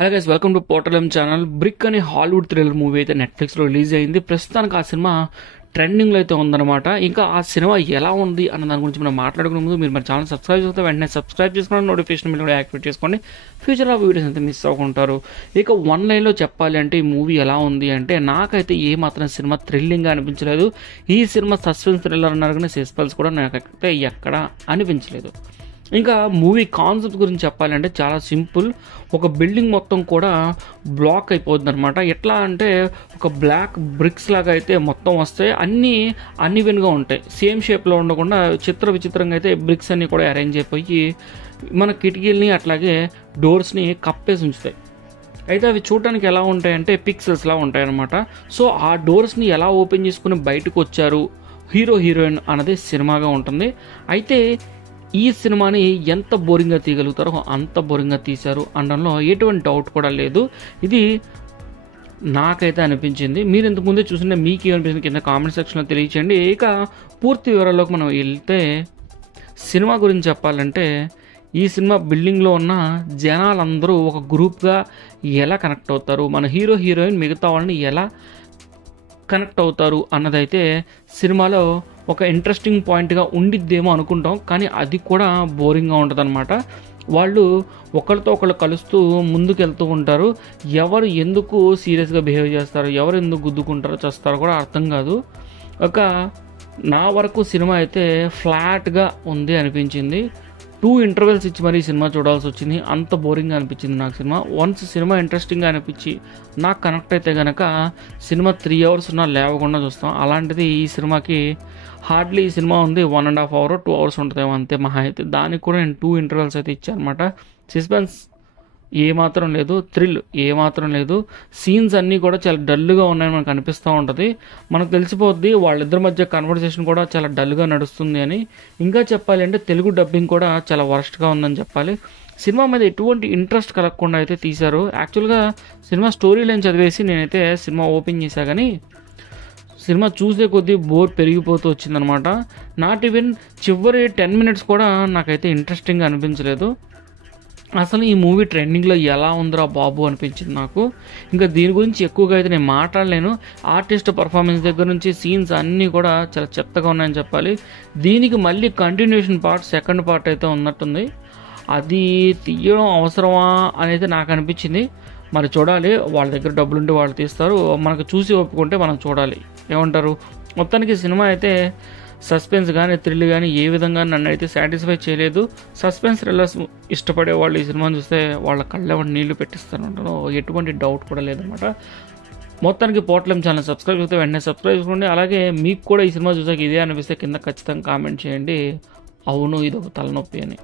Hello guys, welcome to Portalam channel. Brick అనే Hollywood thriller movie అయితే నెట్ఫ్లిక్స్లో రిలీజ్ అయింది. ప్రస్తుతానికి ఆ సినిమా ట్రెండింగ్లో అయితే ఉందన్నమాట. ఇంకా ఆ సినిమా ఎలా ఉంది అన్న దాని గురించి మనం మాట్లాడుకునే ముందు మీరు మన ఛానల్ సబ్స్క్రైబ్ చేస్తే వెంటనే సబ్స్క్రైబ్ చేసుకుని నోటిఫికేషన్ బిల్ కూడా యాక్టివేట్ చేసుకోండి. ఫ్యూచర్లో వీడియోస్ అయితే మిస్ అవ్వకుంటారు. ఇక వన్ లైన్లో చెప్పాలి అంటే ఈ మూవీ ఎలా ఉంది అంటే, నాకైతే ఏ మాత్రం సినిమా థ్రిల్లింగ్గా అనిపించలేదు. ఈ సినిమా సస్పెన్స్ థ్రిల్లర్ అన్నారు కానీ సస్పెన్స్ కూడా నాకైతే ఎక్కడ అనిపించలేదు. ఇంకా మూవీ కాన్సెప్ట్ గురించి చెప్పాలంటే చాలా సింపుల్. ఒక బిల్డింగ్ మొత్తం కూడా బ్లాక్ అయిపోతుంది అనమాట. ఎట్లా అంటే ఒక బ్లాక్ బ్రిక్స్ లాగా అయితే మొత్తం వస్తాయి, అన్నీ అన్ఈవెన్గా ఉంటాయి, సేమ్ షేప్లో ఉండకుండా విచిత్రంగా అయితే బ్రిక్స్ అన్నీ కూడా అరేంజ్ అయిపోయి మన కిటికీలని అట్లాగే డోర్స్ని కప్పేసి ఉంచుతాయి. అయితే అవి చూడటానికి ఎలా ఉంటాయంటే పిక్సెల్స్లా ఉంటాయన్నమాట. సో ఆ డోర్స్ని ఎలా ఓపెన్ చేసుకుని బయటకు వచ్చారు హీరోయిన్ అన్నది సినిమాగా ఉంటుంది. అయితే ఈ సినిమాని ఎంత బోరింగ్గా తీయగలుగుతారో అంత బోరింగ్గా తీశారు అనడంలో ఎటువంటి డౌట్ కూడా లేదు. ఇది నాకైతే అనిపించింది. మీరు ఇంతకుముందే చూస్తుంటే మీకు ఏమనిపించింది కింద కామెంట్ సెక్షన్లో తెలియచేయండి. ఇక పూర్తి వివరాల్లోకి మనం వెళ్తే, సినిమా గురించి చెప్పాలంటే ఈ సినిమా బిల్డింగ్లో ఉన్న జనాలందరూ ఒక గ్రూప్గా ఎలా కనెక్ట్ అవుతారు, మన హీరోయిన్ మిగతా వాళ్ళని ఎలా కనెక్ట్ అవుతారు అన్నదైతే సినిమాలో ఒక ఇంట్రెస్టింగ్ పాయింట్గా ఉండిద్దేమో అనుకుంటాం. కానీ అది కూడా బోరింగ్గా ఉంటుంది అనమాట. వాళ్ళు ఒకరితో ఒకళ్ళు కలుస్తూ ముందుకు వెళ్తూ ఉంటారు. ఎవరు ఎందుకు సీరియస్గా బిహేవ్ చేస్తారు, ఎవరు ఎందుకు గుద్దుకుంటారో చేస్తారో కూడా అర్థం కాదు. ఒక నా వరకు సినిమా అయితే ఫ్లాట్గా ఉంది అనిపించింది. 2 ఇంటర్వెల్స్ ఇచ్చి మరీ సినిమా చూడాల్సి వచ్చింది. అంత బోరింగ్గా అనిపించింది నాకు సినిమా. వన్స్ సినిమా ఇంట్రెస్టింగ్గా అనిపించి నాకు కనెక్ట్ అయితే కనుక సినిమా 3 అవర్స్ ఉన్నా లేవకుండా చూస్తాం. అలాంటిది ఈ సినిమాకి హార్డ్లీ ఈ సినిమా ఉంది 1.5 hour 2 hours ఉంటుందేమో అంతే మహా అయితే. దానికి కూడా నేను 2 ఇంటర్వెల్స్ అయితే ఇచ్చాను అనమాట. సస్పెన్స్ ఏమాత్రం లేదు, థ్రిల్ ఏమాత్రం లేదు. సీన్స్ అన్నీ కూడా చాలా డల్గా ఉన్నాయని మనకు అనిపిస్తూ ఉంటుంది. మనకు తెలిసిపోద్ది వాళ్ళిద్దరి మధ్య కన్వర్సేషన్ కూడా చాలా డల్గా నడుస్తుంది అని. ఇంకా చెప్పాలి అంటే తెలుగు డబ్బింగ్ కూడా చాలా వర్స్ట్గా ఉందని చెప్పాలి. సినిమా మీద ఎటువంటి ఇంట్రెస్ట్ కలగకుండా అయితే తీశారు. యాక్చువల్గా సినిమా స్టోరీ లైన్ చదివేసి నేనైతే సినిమా ఓపెన్ చేశా, కానీ సినిమా చూసే కొద్దీ బోర్ పెరిగిపోతూ వచ్చిందనమాట. నాట్ ఈవెన్ చివరి 10 minutes కూడా నాకైతే ఇంట్రెస్టింగ్గా అనిపించలేదు. అసలు ఈ మూవీ ట్రెండింగ్లో ఎలా ఉందిరా బాబు అనిపించింది నాకు. ఇంకా దీని గురించి ఎక్కువగా అయితే నేను మాట్లాడలేను. ఆర్టిస్ట్ పర్ఫార్మెన్స్ దగ్గర నుంచి సీన్స్ అన్నీ కూడా చాలా చెత్తగా ఉన్నాయని చెప్పాలి. దీనికి మళ్ళీ కంటిన్యూషన్ పార్ట్, సెకండ్ పార్ట్ అయితే ఉన్నట్టుంది. అది తీయడం అవసరమా అనేది నాకు అనిపించింది. మరి చూడాలి, వాళ్ళ దగ్గర డబ్బులు ఉంటే వాళ్ళు తీస్తారు, మనకు చూసి ఒప్పుకుంటే మనం చూడాలి. ఏమంటారు? మొత్తానికి సినిమా అయితే సస్పెన్స్ కానీ థ్రిల్ కానీ ఏ విధంగా నన్ను అయితే సాటిస్ఫై చేయలేదు. సస్పెన్స్ థ్రిల్లర్స్ ఇష్టపడే వాళ్ళు ఈ సినిమాని చూస్తే వాళ్ళ కళ్ళెవరి నీళ్లు పెట్టిస్తాను, ఎటువంటి డౌట్ కూడా లేదనమాట. మొత్తానికి పోర్టలం ఛానల్ సబ్స్క్రైబ్ చేస్తే వెంటనే సబ్స్క్రైబ్ చేసుకోండి. అలాగే మీకు కూడా ఈ సినిమా చూసాక ఇదే అనిపిస్తే కింద ఖచ్చితంగా కామెంట్ చేయండి, అవును ఇది ఒక తలనొప్పి అని.